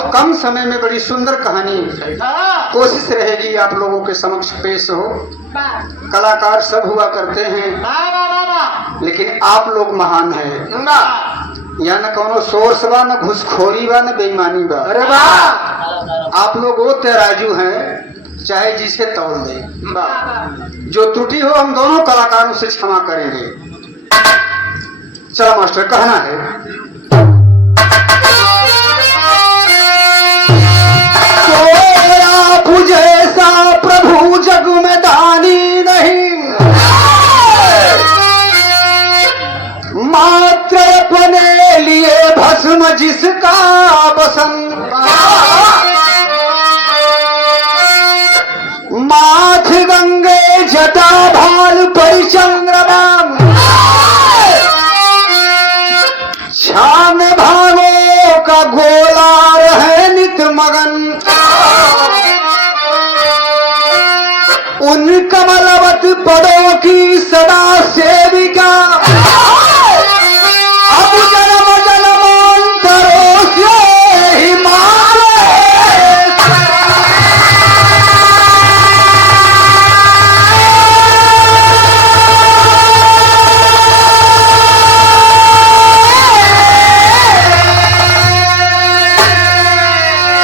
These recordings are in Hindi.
बहुत कम समय में बड़ी सुंदर कहानी कोशिश रहेगी आप लोगों के समक्ष पेश हो। कलाकार सब हुआ करते हैं, लेकिन आप लोग महान हैं। या न कोनो सोर्स बा, न घुसखोरी बा, न बेईमानी बा। अरे वाह, आप लोग वो तराजू हैं, चाहे जिसे तौल दे। जो त्रुटि हो हम दोनों कलाकारों से क्षमा करेंगे। चला मास्टर, कहना है जैसा प्रभु जग में दानी नहीं, मात्र अपने लिए भस्म जिसका बसंत, माथ गंगे जटा भाल पर चंद्रमा, छान भागों का गोला रहे नित मगन, उन कमलवत पदों की सदा सेविका, अब जन्म जन्मांतरों से हिमालय।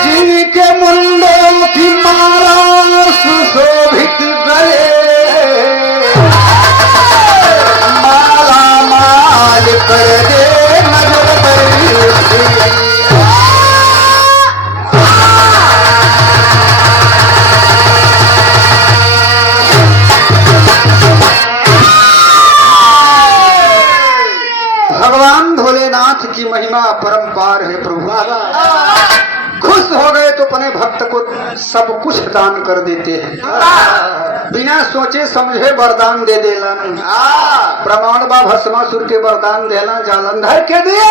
जिनके मुंडों की माला सुशोभित गले, माला माल कर दे नजर भगवान भोलेनाथ की महिमा परम्पार है। प्रभु खुश हो गए तो अपने भक्त को सब कुछ दान कर देते हैं, बिना सोचे समझे वरदान दे देलन। प्रमाण बा भस्मासुर के वरदान देना, जालंधर के दिए,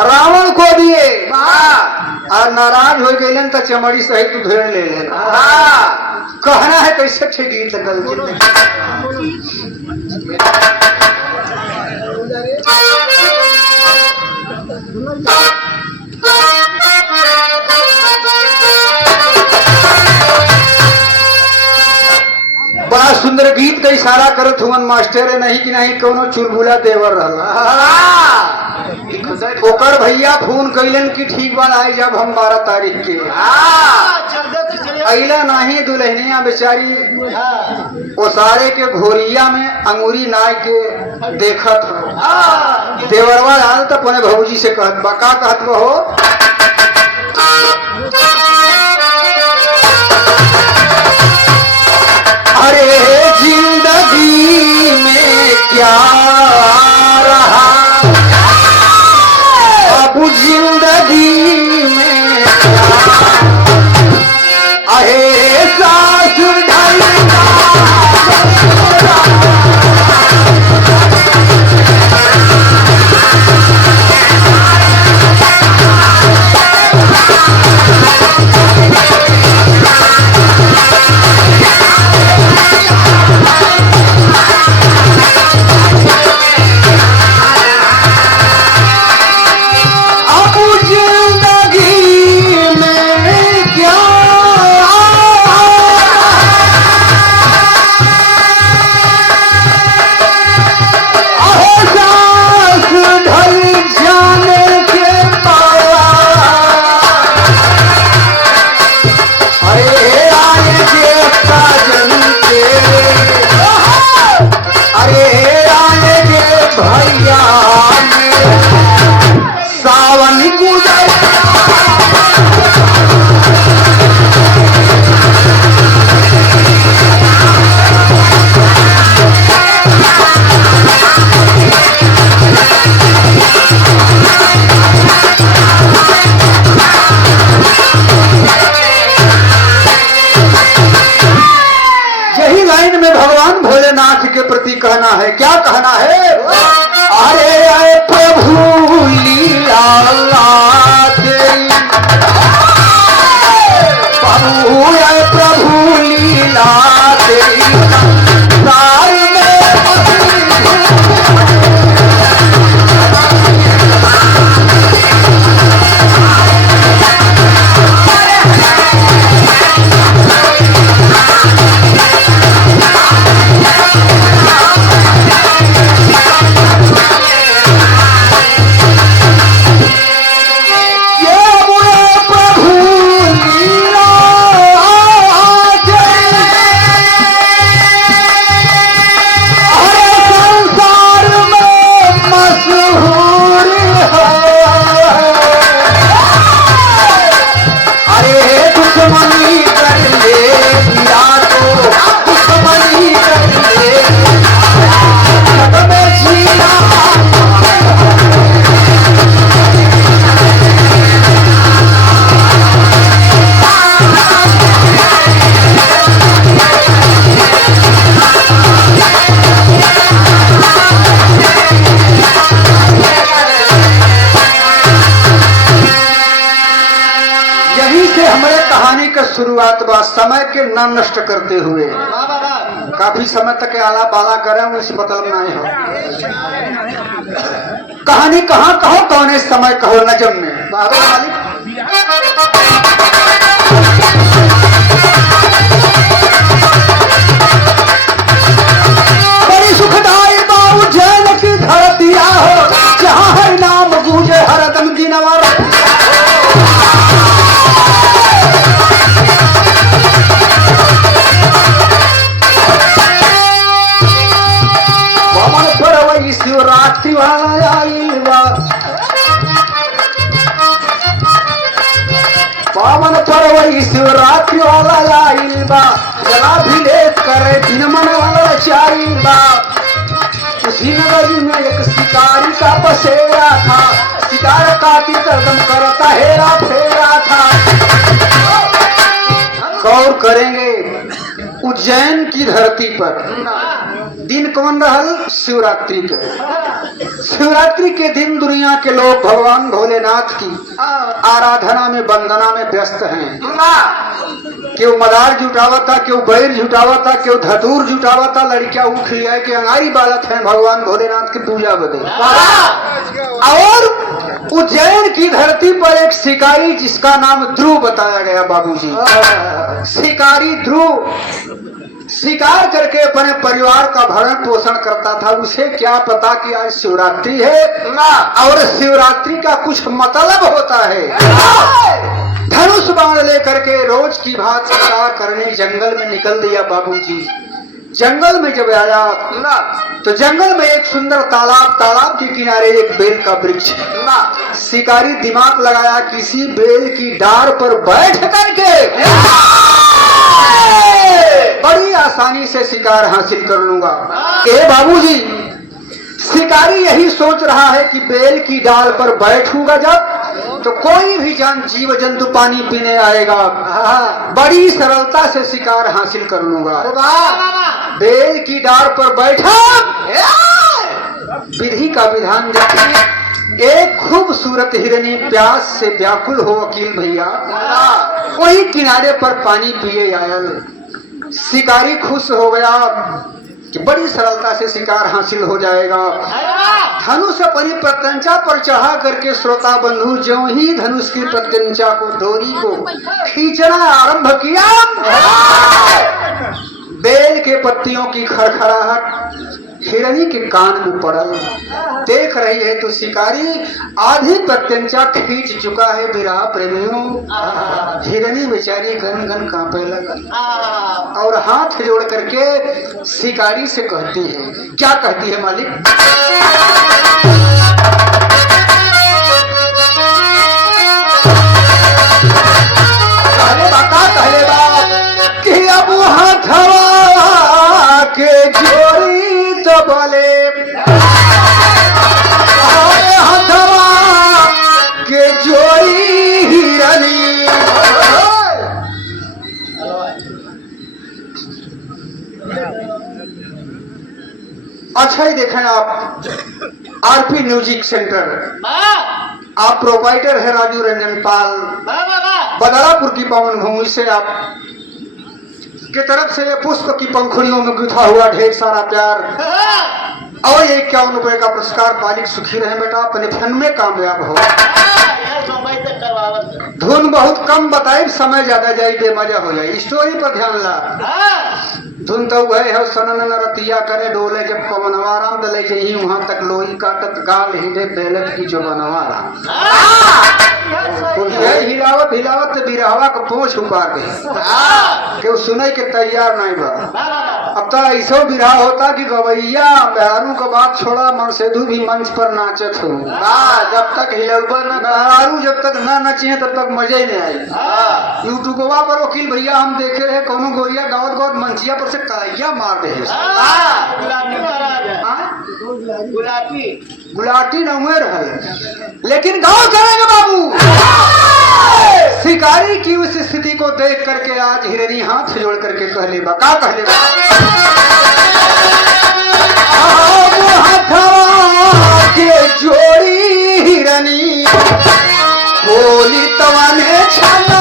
रावण को दिए, और नाराज हो गए तो चमड़ी सहित उधेड़ ले लेना। कहना है कैसे छे गीत गल बड़ा सुंदर गीत का इशारा करत हुवन मास्टर है, नहीं कि नहीं कोनो चुलबुला देवर रहला। ओकर भैया फोन कैलन कि ठीक बात आई जब हम 12 तारीख के अइला नहीं, दुल्हनिया बेचारी ओसारे के घोरिया में अंगूरी नाय के देखत हो। देवरवा आल तो अपने भौजी से कहत बा, का कहत बा हो, अरे जिंदगी में क्या रहा, अब जिंदगी में अहे सास ढलना। के प्रति कहना है, क्या कहना है, अरे प्रभु लीला तेरी, प्रभु लीला तेरी सार में यही से हमारे कहानी का शुरुआत बा, समय के न नष्ट करते हुए। काफी समय तक आला बाला करे इस मतलब नहीं हो। कहानी कहाँ कहो कौन समय कहो नजम में बाबा मालिक। बड़ी सुखदाई बाबू जैन की धरतिया हो, जहाँ है नाम गूंजे हरदम दिनवर। शिवरात्रि वाला आइल बा, पावन पर्व शिवरात्रि वाला आइल बा, जला भी ले करे दिन मन वाला चाइल बा। उसी नगरी में एक शिकारी का बसेरा था, शिकार काटी करदम करता हेरा फेरा था। गौर करेंगे उज्जैन की धरती पर दिन कौन रहल? शिवरात्रि के। शिवरात्रि के दिन दुनिया के लोग भगवान भोलेनाथ की आराधना में वंदना में व्यस्त हैं। क्यों मदार जुटावता, क्यों बैर जुटावता, क्यों धतूर जुटावता, लड़कियां उठ लिया के अंगारी बालक हैं भगवान भोलेनाथ की पूजा बदे। और उज्जैन की धरती पर एक शिकारी जिसका नाम ध्रुव बताया गया बाबूजी। शिकारी ध्रुव शिकार करके अपने परिवार का भरण पोषण करता था। उसे क्या पता कि आज शिवरात्रि है और शिवरात्रि का कुछ मतलब होता है। धनुष बाण लेकर के रोज की भांति शिकार करने जंगल में निकल दिया बाबूजी। जंगल में जब आया तो जंगल में एक सुंदर तालाब, तालाब के किनारे एक बेल का वृक्ष। शिकारी दिमाग लगाया किसी बेल की डार पर बैठ करके बड़ी आसानी से शिकार हासिल कर लूंगा। ए बाबूजी, शिकारी यही सोच रहा है कि बेल की डाल पर बैठूंगा जब तो कोई भी जान जीव जंतु पानी पीने आएगा, बड़ी सरलता से शिकार हासिल कर लूंगा। बेल की डाल पर बैठा, विधि का विधान देखिए। एक खूबसूरत हिरनी प्यास से व्याकुल हो वकील भैया वही किनारे पर पानी पिए आयल। शिकारी खुश हो गया कि बड़ी सरलता से शिकार हासिल हो जाएगा। धनुष अपनी प्रत्यंचा पर चढ़ा करके श्रोता बंधु ज्यों ही धनुष की प्रत्यंचा को डोरी को खींचना आरंभ किया, बेल के पत्तियों की खड़खड़ाहट हिरनी के कान में पड़ल। देख रही है तो शिकारी आधी प्रत्यंचा खींच चुका है। विरह प्रेमियों, हिरनी बेचारी गन गन कांपे लगा और हाथ जोड़ करके शिकारी से कहती है, क्या कहती है मालिक? कहले बात कि अब हथवा के जोड़ी तो बोले, हथवा के जोड़ी हिरनी। अच्छा ही देखें आप, आरपी म्यूजिक सेंटर, आप प्रोवाइडर है राजू रंजन पाल, बदलापुर की पावन भूमि से आप की तरफ से ये पुष्प की पंखुड़ियों में गुथा हुआ ढेर सारा प्यार और ये 51 रुपए का पुरस्कार। मालिक सुखी रहे बेटा, अपने फन में कामयाब हो। धुन बहुत कम बताए, समय ज्यादा जाए बेमजा हो जाए। स्टोरी पर ध्यान ला। धुन तो वह है सनन रतिया करे डोले जब पवनवा राम दले जही वहां तक लोई काटत गाल हिंदे बेलत की जो बनवारा। हिलावत हिलावत बिरहवा का पोछ उपार गए कि सुने के तैयार नहीं बा। अब तो ऐसा बिरहा होता कि गवैया मेहरारू का बात छोड़ा, मनसेधु भी मंच पर नाचत हो। जब तक हिलौबा न मेहरारू जब तक न नचे तब तक मजे ही नहीं आई। यूट्यूबवा पर वकील भैया हम देखे रहे कोनो गोरिया गावत गावत मंचिया पर से कलैया मार दे। गुलाटी नौर है, लेकिन गाँव करेंगे बाबू। शिकारी की उस स्थिति को देख करके आज हिरनी हाथ जोड़ करके कहले बा, का कहले बा? के जोड़ी हिरनी बोली तवाने छाना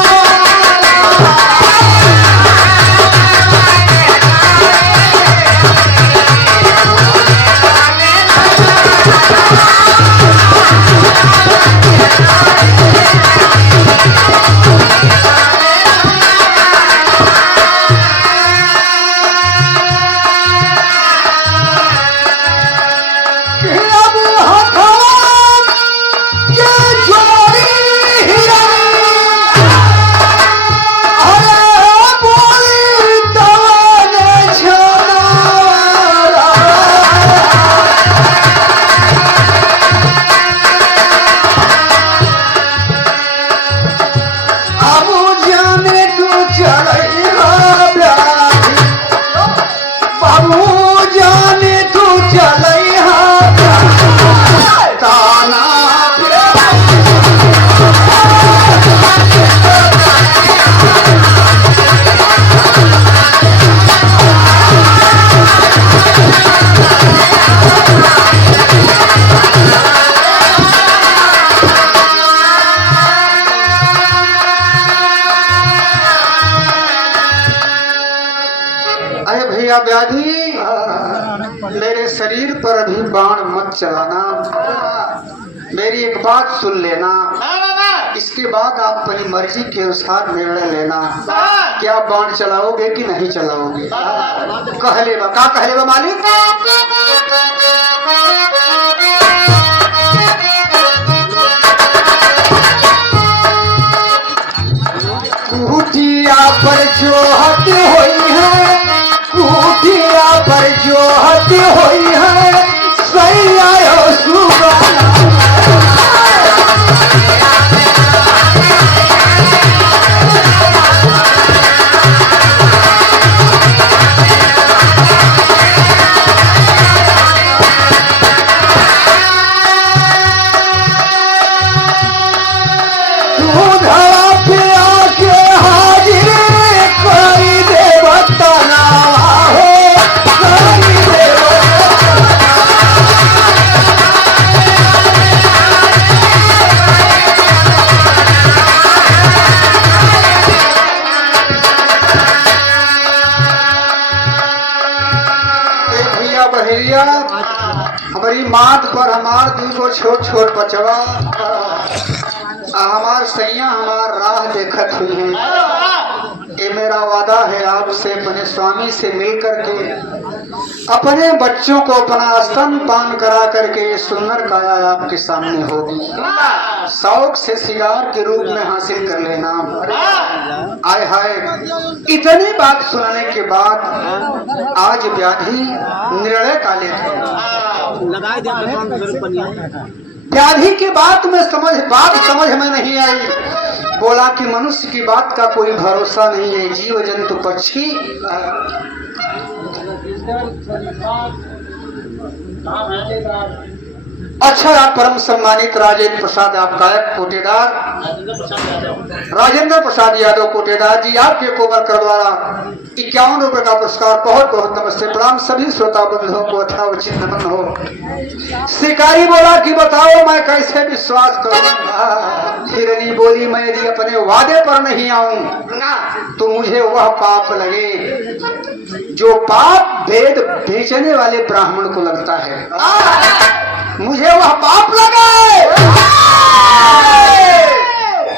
दिया व्याधि मेरे शरीर पर अभी बाण मत चलाना, मेरी एक बात सुन लेना, इसके बाद आप अपनी मर्जी के अनुसार निर्णय लेना कि आप बाण चलाओगे कि नहीं चलाओगे। कह लेगा का कह लेगा मालिक? कुटिया पर जो हद हुई है, कुटिया पर जो हद हुई है, सही आयो सुबाना। हमारी माथ पर हमार दूगो छोट छोट बचवा हमार सैया हमार राह देखत हुई है। ये मेरा वादा है आपसे अपने स्वामी से मिल करके अपने बच्चों को अपना स्तन पान करा करके ये सुंदर काया आपके सामने होगी, शौक से सिगार के रूप में हासिल कर लेना। आय हाय, इतनी बात सुनाने के बाद आज व्याधि निर्णय का लेते व्याधि की बात समझ में नहीं आई। बोला कि मनुष्य की बात का कोई भरोसा नहीं है, जीव जंतु पक्षी अच्छा। आप परम सम्मानित राजेंद्र प्रसाद आप गायक कोटेदार राजेंद्र प्रसाद यादव कोटेदार जी आपके कोबर कर द्वारा 51 रुपए का पुरस्कार बहुत बहुत नमस्ते प्रणाम। सभी श्रोता बंधुओं को अथा उचित नमन हो। शिकारी बोला कि बताओ मैं कैसे विश्वास करूं। हिरनी बोली मैं यदि अपने वादे पर नहीं आऊं तो मुझे वह पाप लगे जो पाप वेद बेचने वाले ब्राह्मण को लगता है। मुझे वह पाप लगे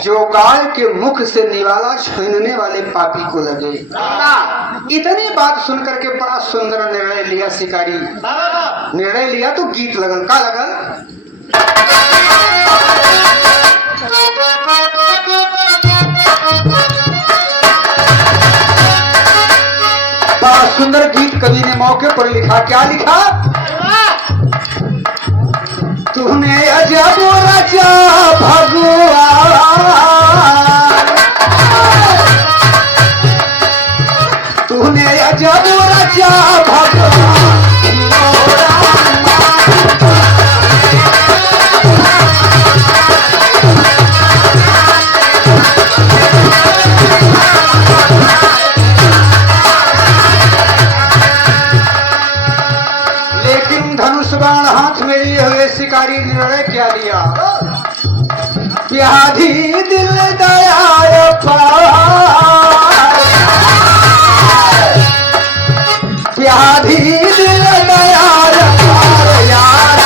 जो गाय के मुख से निवाला छीनने वाले पापी को लगे। इतनी बात सुनकर के बड़ा सुंदर निर्णय लिया शिकारी। निर्णय लिया तो गीत लगल का लगल। बड़ा सुंदर गीत कवि ने मौके पर लिखा। क्या लिखा? तूने अजब रचा भगवान, तूने अजब रचा भगवान। लेकिन धनुष बाण हाथ में लिए हुए शिकारी निर्णय क्या लिया? व्याधि दिल दया पार, व्याधि दिल दया पार यार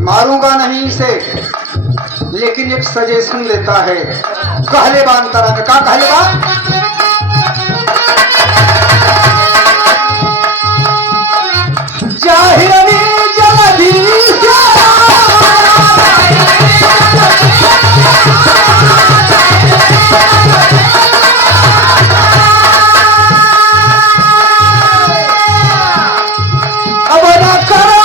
मारूंगा नहीं इसे, लेकिन एक सजेशन देता है। कहले बान तरह में का कहले बान? जाहिरनी जलधी अब ना करो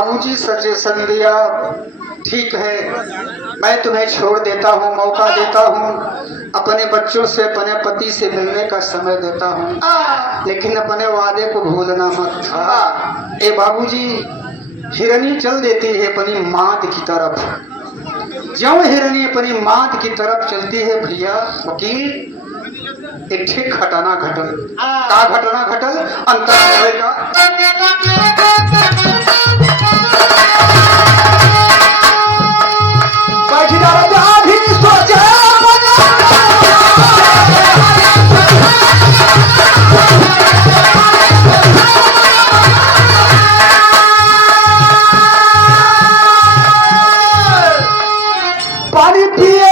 बाबूजी सजेशन दिया, ठीक है मैं तुम्हें छोड़ देता हूँ, मौका देता हूँ, अपने बच्चों से अपने पति से मिलने का समय देता हूँ, लेकिन अपने वादे को भूलना मत। ए बाबूजी, हिरनी चल देती है अपनी माद की तरफ। ज्यों हिरनी अपनी माद की तरफ चलती है भैया वकील, एक ठीक घटना घटल। का घटना घटल? अंतर होएगा। पानी पिए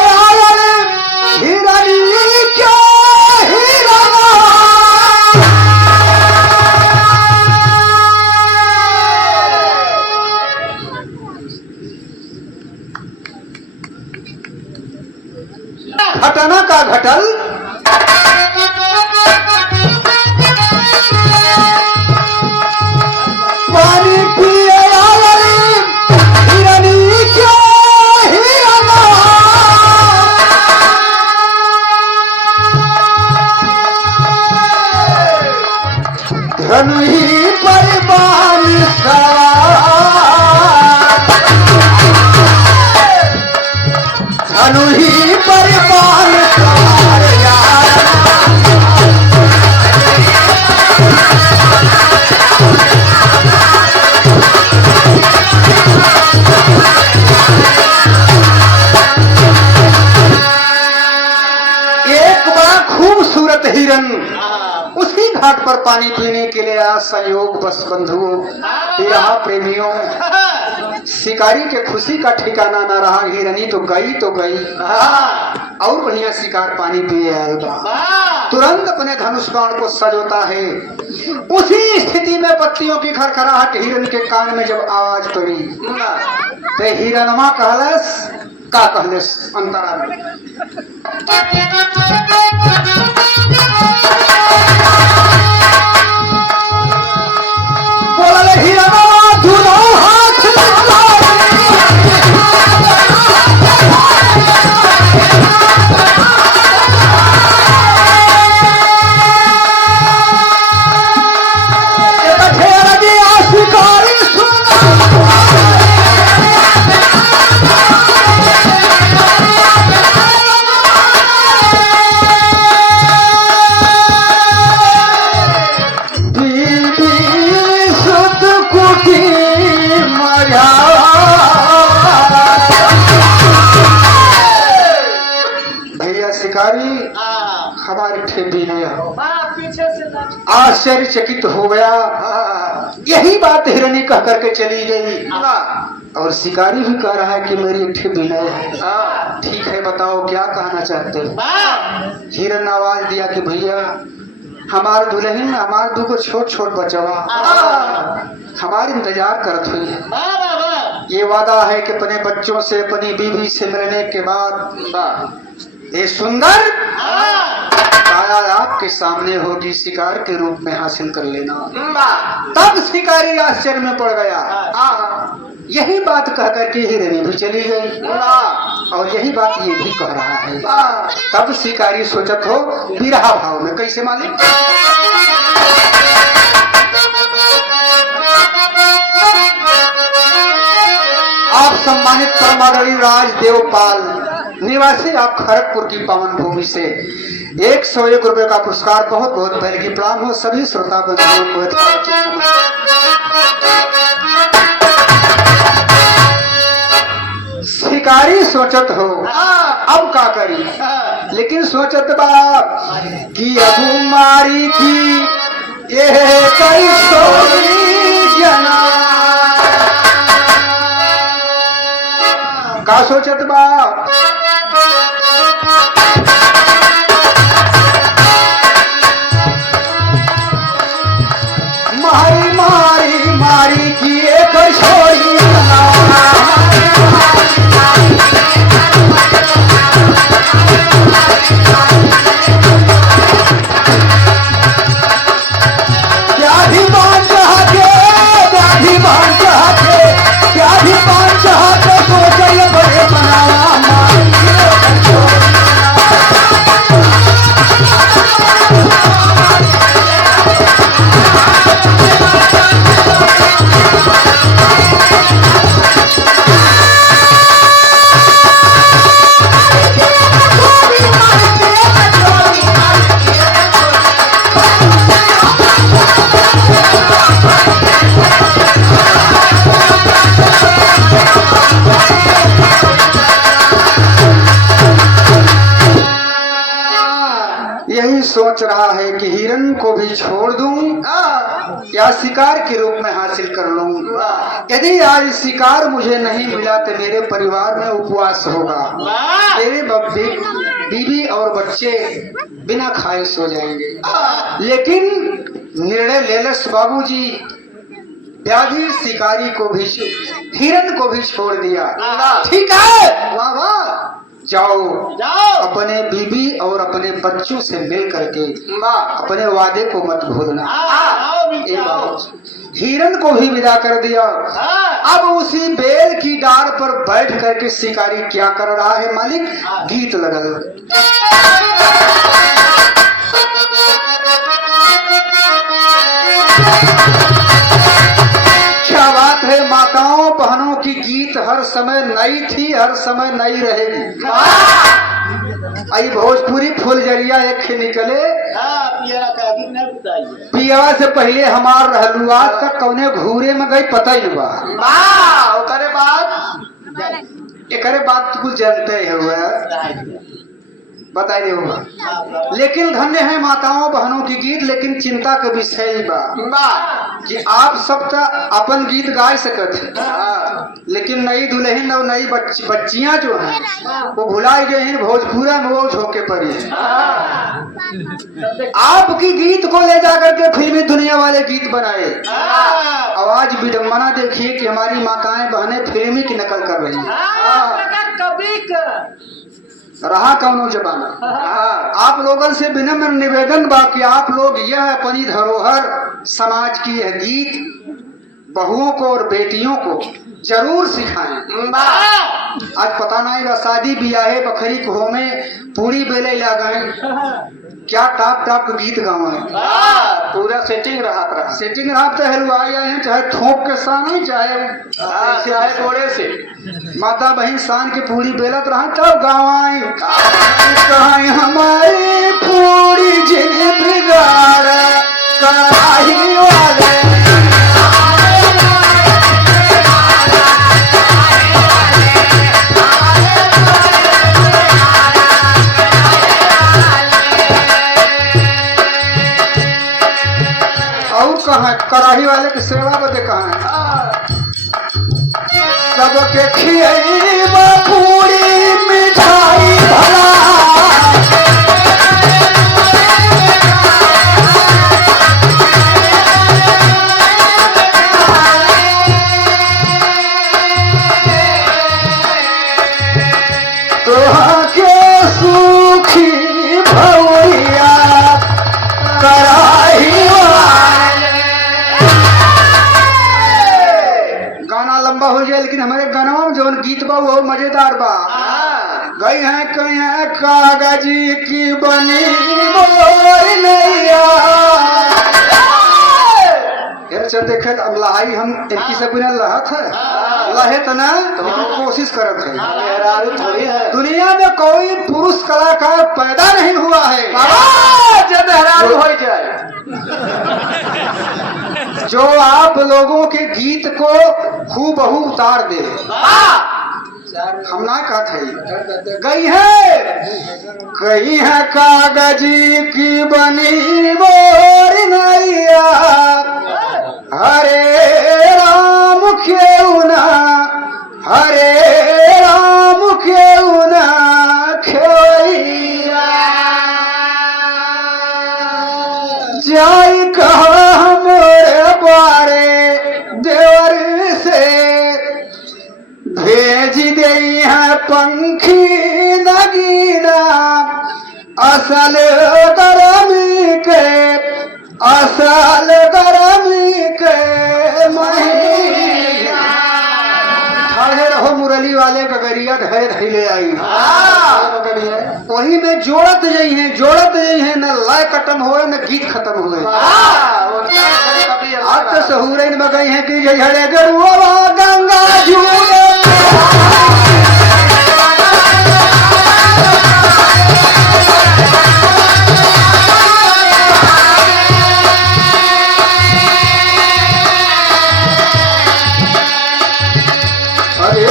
घटना का घटल। पानी पिए हिरनी क्या हिरना, धनु ही परिवार धनु ही परिवार एक बड़ा खूबसूरत हिरन उसी घाट पर पानी पीने के लिए आया। संयोग बस बंधुओं, विरहा प्रेमियों, शिकारी के खुशी का ठिकाना न रहा। हिरनी तो गई और बढ़िया शिकार पानी पिए आएगा। तुरंत अपने धनुष बाण को सजोता है। उसी स्थिति में पत्तियों की खरखराहट हिरन के कान में जब आवाज पड़ी तो हिरनमा कहलस का कहलस अंतरा में, बोला हिरनमा धुनो हाथ हमारे ठेबी ने आश्चर्यचकित हो गया। यही बात हिरनी कह करके चली गई और शिकारी भी कह रहा है कि मेरी एक ठेबी ने। ठीक है बताओ क्या कहना चाहते हो? हिरन आवाज दिया कि भैया हमारे दुल्हन हमारे दो को छोट छोट बचवा हमारे इंतजार करत हुई है। ये वादा है कि अपने बच्चों से अपनी बीवी से मिलने के बाद ये सुंदर काया आपके सामने होगी, शिकार के रूप में हासिल कर लेना। तब शिकारी आश्चर्य में पड़ गया। यही बात कह करके हिरनी भी चली गई और यही बात ये भी कह रहा है। तब शिकारी सोचत हो विरहा भाव में, कैसे मालिक? आप सम्मानित परमादरी राज देवपाल निवासी आप खड़गपुर की पावन भूमि से 101 रुपए का पुरस्कार बहुत बहुत पहले की प्रणाम हो। सभी श्रोता बंधुओं को शिकारी सोचत हो अब का करी, लेकिन सोचत बा कि अब मारी की ये कई जना का सोचत बा मारी मारी मारी की एक छोड़ी व्याधि मान चाहते या शिकार के रूप में हासिल कर लूं। यदि आज शिकार मुझे नहीं मिला तो मेरे परिवार में उपवास होगा, मेरे बीवी और बच्चे बिना खाए सो जाएंगे। लेकिन निर्णय लेलस बाबूजी, व्याधि शिकारी को भी, हिरन को भी छोड़ दिया। ठीक है, वाह वाह, जाओ अपने बीबी और अपने बच्चों से मिल करके अपने वादे को मत भूलना। हिरन को भी विदा कर दिया। अब उसी बेल की डार पर बैठ करके शिकारी क्या कर रहा है मालिक? गीत लगल। क्या बात है, माताओं बहनों की गीत हर समय नई थी, हर समय नई रहेगी। आई भोजपुरी फुलझरिया एक निकले, पिया से पहले हमार रहलू, आज तक कौने घूरे में गई पता ही नहीं एकरे बात कुछ जानते हुए बताइए होगा। लेकिन धन्य है माताओं बहनों की गीत, लेकिन चिंता का विषय ही बा कि आप सब तो अपन गीत गा सकते हैं, लेकिन नई दुल्हन और नई बच्चियां जो हैं वो भुलाई गए हैं, भोजपुरा में वो झोंके पड़ी हैं। आपकी गीत को ले जाकर के फिल्मी दुनिया वाले गीत बनाए। आवाज विडम्बना देखिए कि हमारी माताएं बहनें फिल्मी की नकल कर रही हैं। रहा कौनो जमाना। आप लोगों से विनम्र निवेदन बा कि आप लोग यह अपनी धरोहर समाज की यह गीत बहुओं को और बेटियों को जरूर सिखाएं। आज पता नहीं बा शादी बियाहे बखरी को में पूरी बेले ला गए, क्या टाप टाप गीत गावे, पूरा सेटिंग रहा तो हलवाई आए हैं, चाहे थोक के सामने चाहे घोड़े से माता बहन शान की पूरी बेलत रहा तब गाँव हमारी पूरी जिन बिगाड़ कराही वाले। कहाँ कराही वाले की सेवा बदे कहाँ है? सबके खियैबा पूरी मिठाई भला, तोहा के सुखी भौरिया कराही हो जाए। लेकिन हमारे गाना में जो गीत बा वो मजेदार बा। गई है कहीं है कागजी की बनी मोर नैया, चल देखे अब लहाई हम एक से बिना लहत है लहे तो ना कोशिश करत है। दुनिया में कोई पुरुष कलाकार पैदा नहीं हुआ है जब हैरान हो जाए जो आप लोगों के गीत को हूबहू उतार दे। हम ना कहते गई है कागजी की बनी मोर नैया, हरे राम क्यों ना, हरे राम क्यों ना खोइया, जाई कहा हमारे बारे देवर से भेज दई है पंखी नगीना, असल गर्मी के महीना। ठाड़े रहो मुरली वाले गगरिया धै धैले आई, वही में जोड़त जई है न लय खत्म होए न गीत खत्म हुए। आज तो सहूरन में गई है कि जड़े गरुआ गंगा झूले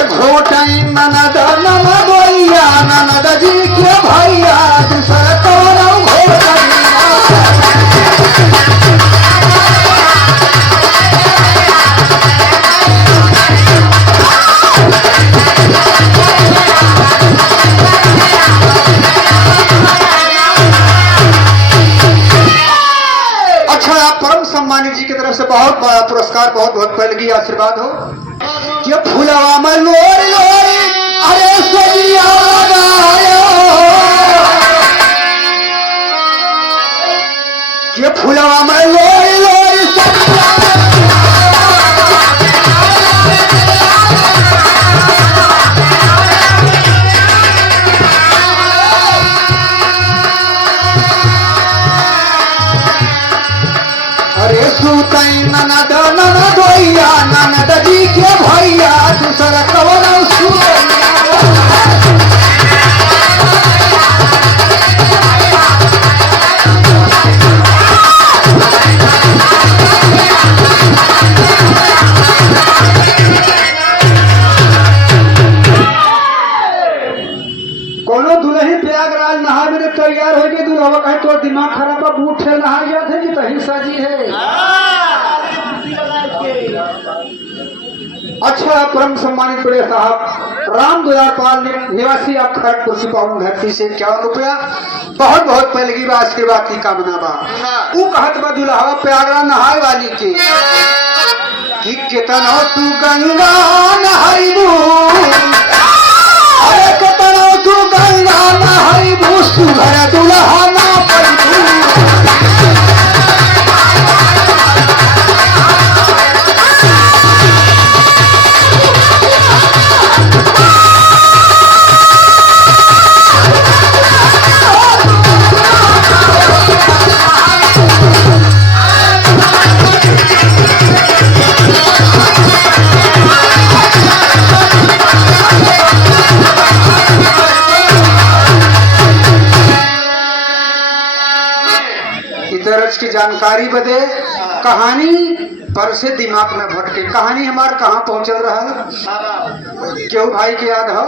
घोटाई ननद ननदोइया ननद जी के भैया दूसरा कौन घोटाई बहुत बड़ा पुरस्कार, बहुत बहुत पहले आशीर्वाद हो। ये फुलवा में लोरी लोरी अरे सजिया लगायो, ये फुलवा में लोरी लोरी सजिया सुतई ननद ननदोइया ननद जी के भैया दूसरा कवन कोनो दुल्ही प्रयागराज नहा मेरे तैयार हो गए दुल्हा कहे तो दिमाग खराब है बूट से नहा जाते जी कहीं सजी है। अच्छा परम सम्मानित बड़े साहब राम दुलार पाल निवासी आप खड़गपुर से पावन धरती से 51 रुपया बहुत बहुत पहले की बात के बाद की कामना बा वो कहत बा दुल्हा प्रयागराज नहाए वाली के कि कितना तू गंगा नहाइबू अरे कितना तू गंगा नहाइबू सुघर दुल्हा ना पड़बू की जानकारी बदे कहानी पर से दिमाग में भटके कहानी हमार कहाँ पहुंचल रहा क्यों भाई के याद हो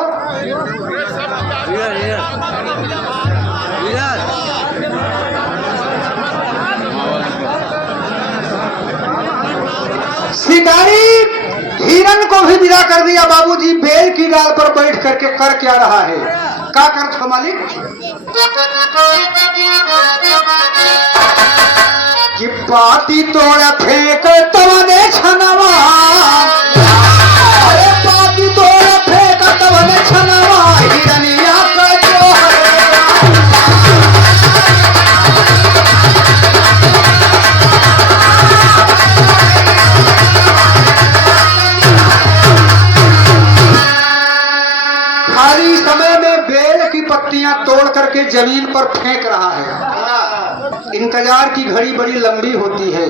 शिकारी हिरन को भी विदा कर दिया बाबूजी बेल की डाल पर बैठ करके कर क्या रहा है क्या कर छो मालिक कि पाती तोड़ फेंक तवने छनवा अरे पाती तोड़ फेंक तवने छनवा हिरनिया का जो खाली समय में बेल की पत्तियां तोड़ करके जमीन पर फेंक रहा है। इंतजार की घड़ी बड़ी लंबी होती है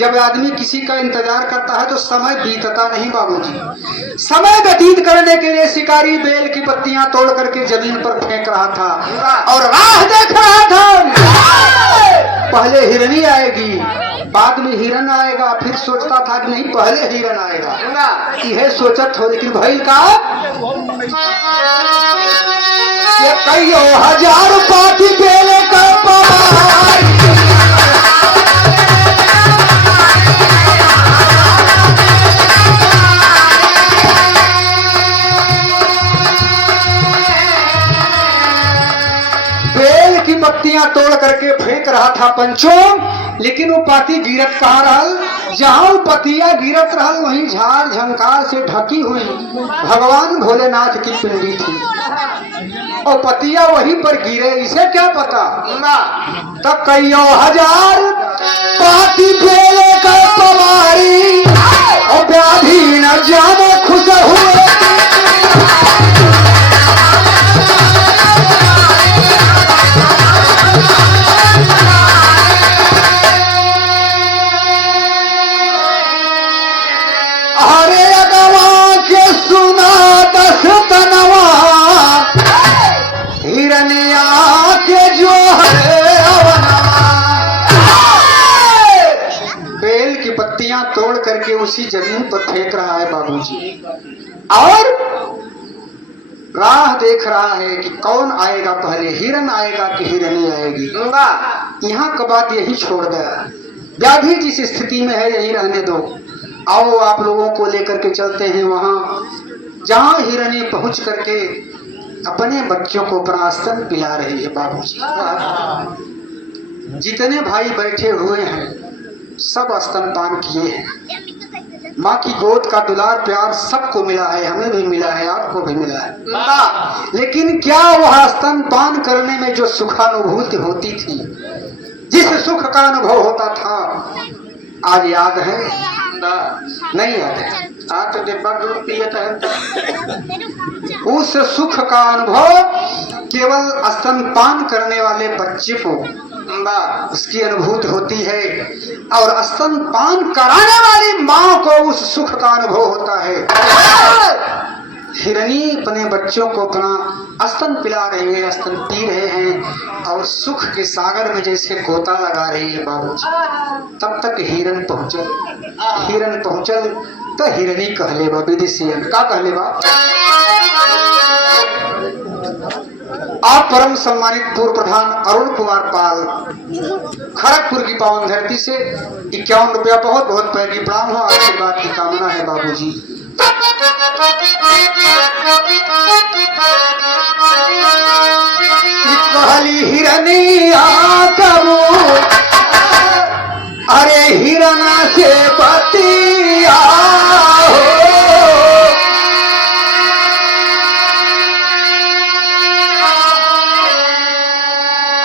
जब आदमी किसी का इंतजार करता है तो समय बीतता नहीं बाबूजी। समय व्यतीत करने के लिए शिकारी बेल की पत्तियां तोड़ करके जमीन पर फेंक रहा था और राह देख रहा था पहले हिरनी आएगी बाद में हिरन आएगा फिर सोचता था कि नहीं पहले हिरन आएगा यह सोचत हो लेकिन भाई का कई हजार पाती बेले का बेल की पत्तियां तोड़ करके फेंक रहा था पंचों लेकिन वो पाती गिरत कहाँ रहल जहाँ वो पत्तियां गिरत रहल वहीं झाड़ झंकार से ढकी हुई भगवान भोलेनाथ की पिंडी थी और पतिया वहीं पर गिरे इसे क्या पता तब कईयों हजार पाती बेले का पवारी और व्याधि न जाने खुश हुए अरे अगवा के सुना दस तनवा हिरनिया के जो है बेल की पत्तियां तोड़ करके उसी जमीन पर फेंक रहा है बाबूजी और राह देख रहा है कि कौन आएगा पहले हिरन आएगा कि हिरनी आएगी। यहाँ का बात यही छोड़ दे व्याधि जिस स्थिति में है यही रहने दो आओ आप लोगों को लेकर के चलते हैं वहां जहां हिरनी पहुंच करके अपने बच्चों को अपना स्तन पिला रही है बाबूजी। जितने भाई बैठे हुए हैं सब स्तनपान किए हैं। माँ की गोद का दुलार प्यार सबको मिला है, हमें भी मिला है, आपको भी मिला है। लेकिन क्या वह स्तनपान करने में जो सुखानुभूति होती थी, जिस सुख का अनुभव होता था, आज याद है? नहीं याद है। आज तो डिब्बा दूध पिए थे। उस सुख का अनुभव केवल स्तनपान करने वाले बच्चे को उसकी अनुभूति होती है, और स्तनपान कराने वाली माँ को उस सुख का अनुभव होता है। हिरनी अपने बच्चों को अपना स्तन पिला रही है, स्तन पी रहे हैं, और सुख के सागर में जैसे गोता लगा रही है बाबूजी। तब तक हिरन पहुंचल तो हिरनी कहले बा विदेशियन का कहले बा। आप परम सम्मानित पूर्व प्रधान अरुण कुमार पाल खड़गपुर की पावन धरती से 51 रुपया बहुत बहुत पैरी प्रणाम हो, आशीर्वाद की कामना है बाबूजी। कहली हिरनिया कबू अरे हिरना से बतिया हो,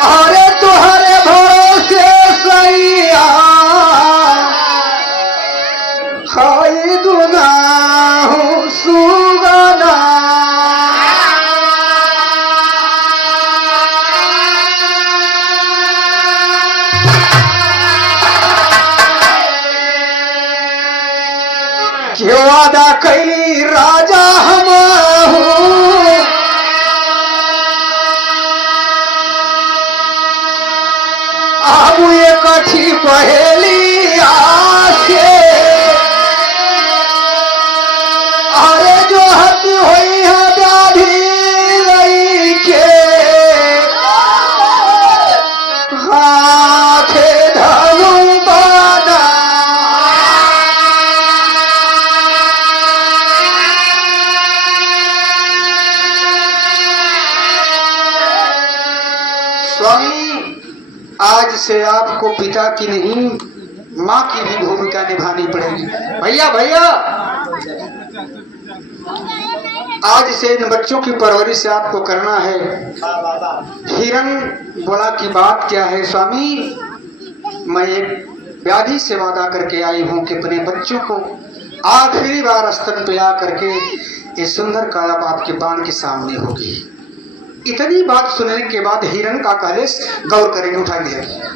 अरे तुहरे भरोसे सैया खाई दुना हूँ सुगना। क्यों वादा कैली राजा हम अब ये कठी पहेली आसे, अरे जो हद हुई है व्याधि लई के हाथे धनु बाना। स्वामी, आज से आपको पिता की नहीं माँ की भी भूमिका निभानी पड़ेगी। भैया भैया, आज से इन बच्चों की परवरिश आपको करना है। हिरन बोला कि बात क्या है स्वामी, मैं एक व्याधि से वादा करके आई हूँ कि अपने बच्चों को आखिरी बार स्तन पिला करके ये सुंदर काया बाप के बाण के सामने होगी। इतनी बात सुनने के बाद हिरन का कलेश गौर करेंगे, उठा लिया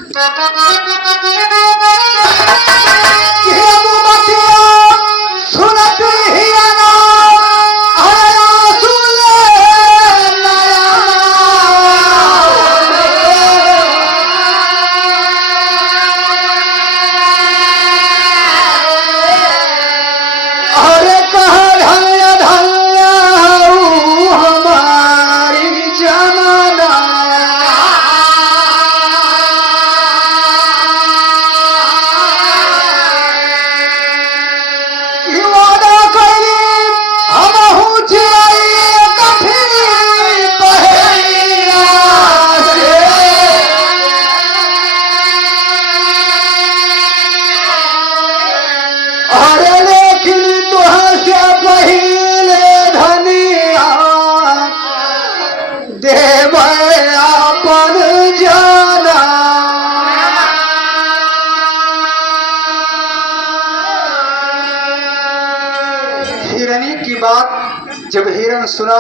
जब हिरन सुना,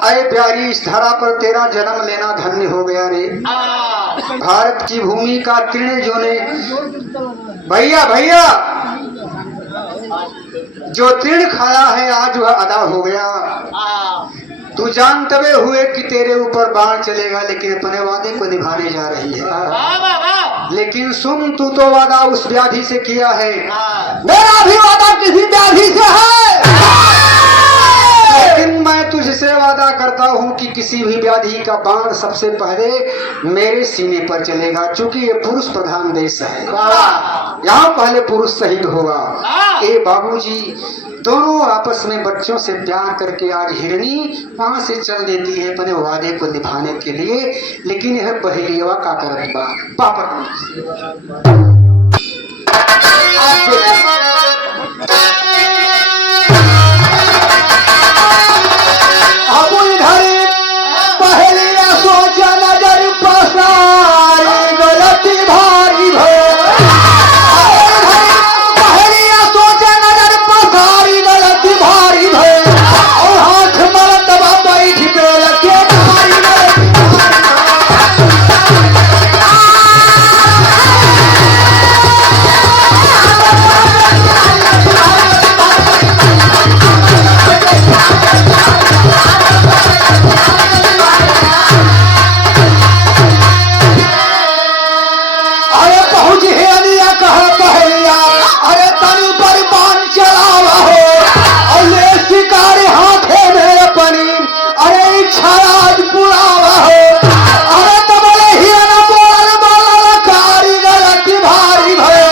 अरे प्यारी इस धरा पर तेरा जन्म लेना धन्य हो गया रे। भारत की भूमि का तृण जो ने भैया भैया जो तृण खाया है आज वह अदा हो गया। तू जानते हुए कि तेरे ऊपर बाण चलेगा, लेकिन अपने वादे को निभाने जा रही है। लेकिन सुन, तू तो वादा उस व्याधि से किया है, मेरा भी वादा किसी व्याधि से है। लेकिन मैं तुझसे वादा करता हूँ कि किसी भी व्याधि का बाण सबसे पहले मेरे सीने पर चलेगा, क्योंकि ये पुरुष प्रधान देश है। यहाँ पहले पुरुष शहीद होगा। ए बाबूजी, दोनों आपस में बच्चों से प्यार करके आज हिरनी वहां से चल देती है अपने वादे को निभाने के लिए। लेकिन यह बहेलिया का करत बा आप देखिए। अब इधर पहलिया सोचा नजर पसारी गलती भारी पहलिया सोचा नजर पसारी गलती भारी और हाथ मरतबा बैठ गया के भारी अरे पहुंच हेलिया कहा पहलिया अरे तनी पर बाण चलावा हो और ले शिकारी हाथे में अपनी अरे इच्छा आज पुरावा हो अरे तबले हिरन बोल बोल कारी गलती भारी भय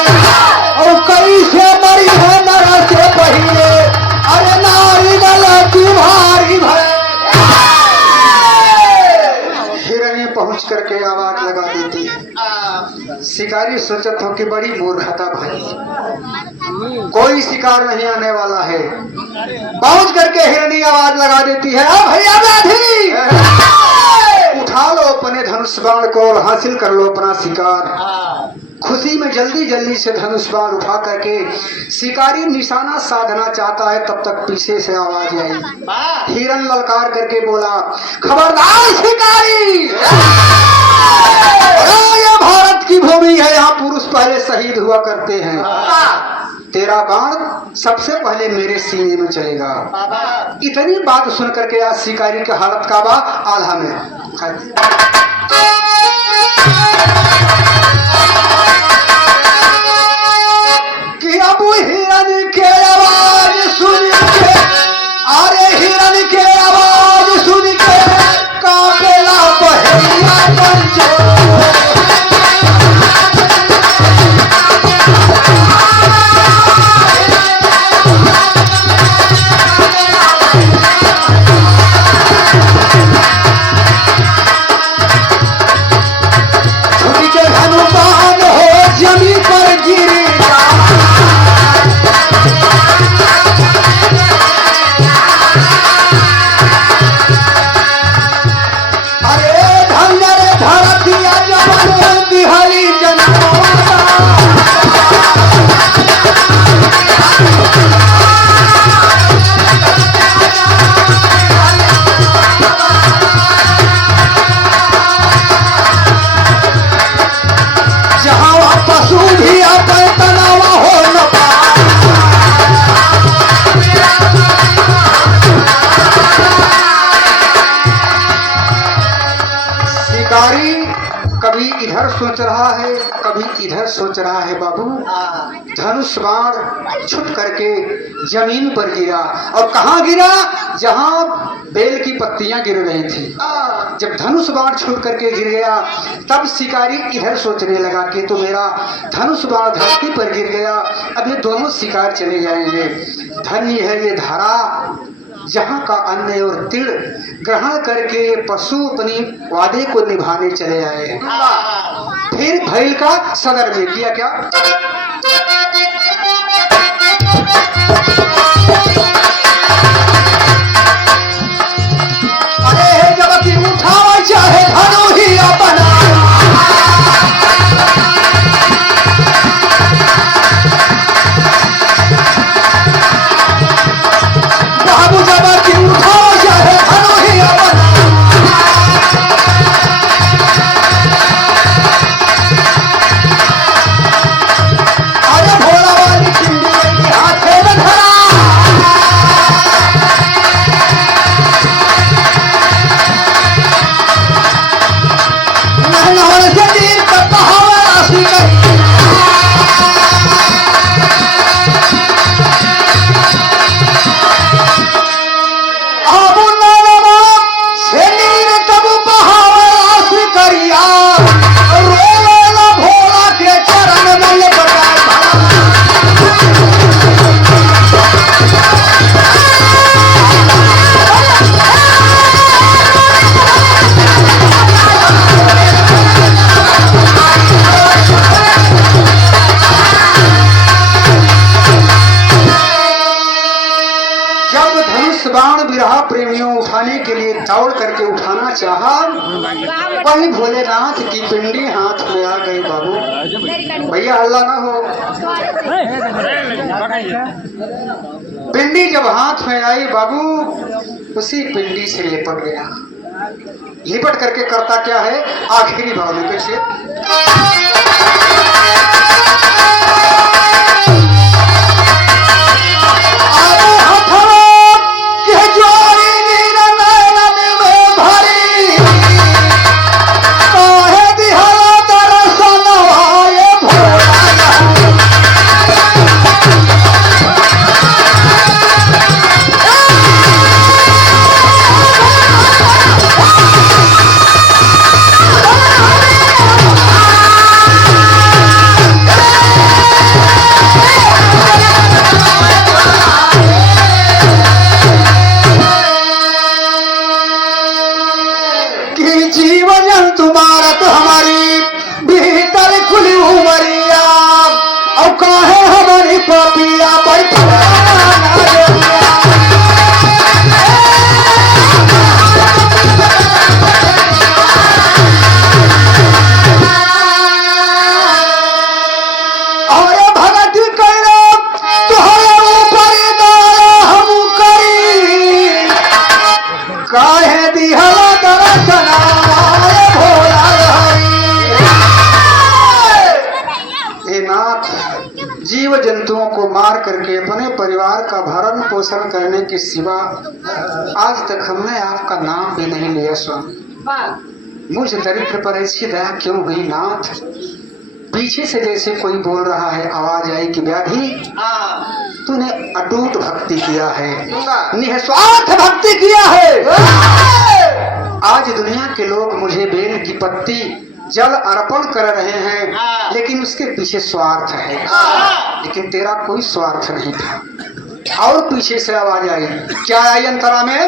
और कई से मरी है नर से पहले अरे नारी गलती भारी भय हिरनी पहुंच करके आवाज लगा देती है। शिकारी सोचत हो कि बड़ी मूर्खता भाई, कोई शिकार नहीं आने वाला है। पहुंच करके हिरनी आवाज लगा देती है भैया बैठी उठा लो अपने धनुष बाण को और हासिल कर लो अपना शिकार। खुशी में जल्दी जल्दी से धनुष बाण उठा करके शिकारी निशाना साधना चाहता है, तब तक पीछे से आवाज आई। हिरन ललकार करके बोला खबरदार शिकारी, ये भारत की भूमि है, यहाँ पुरुष पहले शहीद हुआ करते हैं। तेरा बाण सबसे पहले मेरे सीने में चलेगा। इतनी बात सुन करके आज शिकारी की हालत का बा आल्हा में कि अब हिरन के आवाज सुन के अरे हिरन के आवाज सुन के कापेला पहलिया पंचो कभी इधर सोच रहा है कभी इधर सोच रहा है। बाबू धनुष बाण छुट करके जमीन पर गिरा और कहाँ गिरा, जहाँ बेल की पत्तियां गिर रही थी। जब धनुष बाण छूट करके गिर गया तब शिकारी इधर सोचने लगा कि तो मेरा धनुष बाण धरती पर गिर गया, अब ये दोनों शिकार चले जाएंगे। धन्य है ये धारा जहाँ का अन्न और तिल ग्रहण करके पशु अपनी वादे को निभाने चले आए। फिर भैल का सदर में किया क्या, अरे जब कि उठावा चाहे धनु ही अपना बाबू जब कि उठावा चाहे धनु ही अपना अरे भोला प्रेमियों उठाने के लिए दौड़ करके उठाना चाहा, वही भोलेनाथ की पिंडी हाथ में आ गई। बाबू भैया हल्ला ना हो। पिंडी जब हाथ में आई बाबू, उसी पिंडी से लिपट गया। लिपट करके करता क्या है, आखिरी भाव में कैसे जीवन तुम्हारा तो हमारी भीतर खुली उमरिया, और काहे हमारी पापिया जीव जंतुओं को मार करके अपने परिवार का भरण पोषण करने के सिवा आज तक हमने आपका नाम भी नहीं लिया स्वामी। मुझ दरिद्र पर ऐसी दया क्यों हुई नाथ? पीछे से जैसे कोई बोल रहा है, आवाज आई कि व्याधि तूने अटूट भक्ति किया है, निस्वार्थ भक्ति किया है। आज दुनिया के लोग मुझे बेल की पत्ती जल अर्पण कर रहे हैं, लेकिन उसके पीछे स्वार्थ है, लेकिन तेरा कोई स्वार्थ नहीं था। और पीछे से आवाज आई, क्या आई अंतरा में?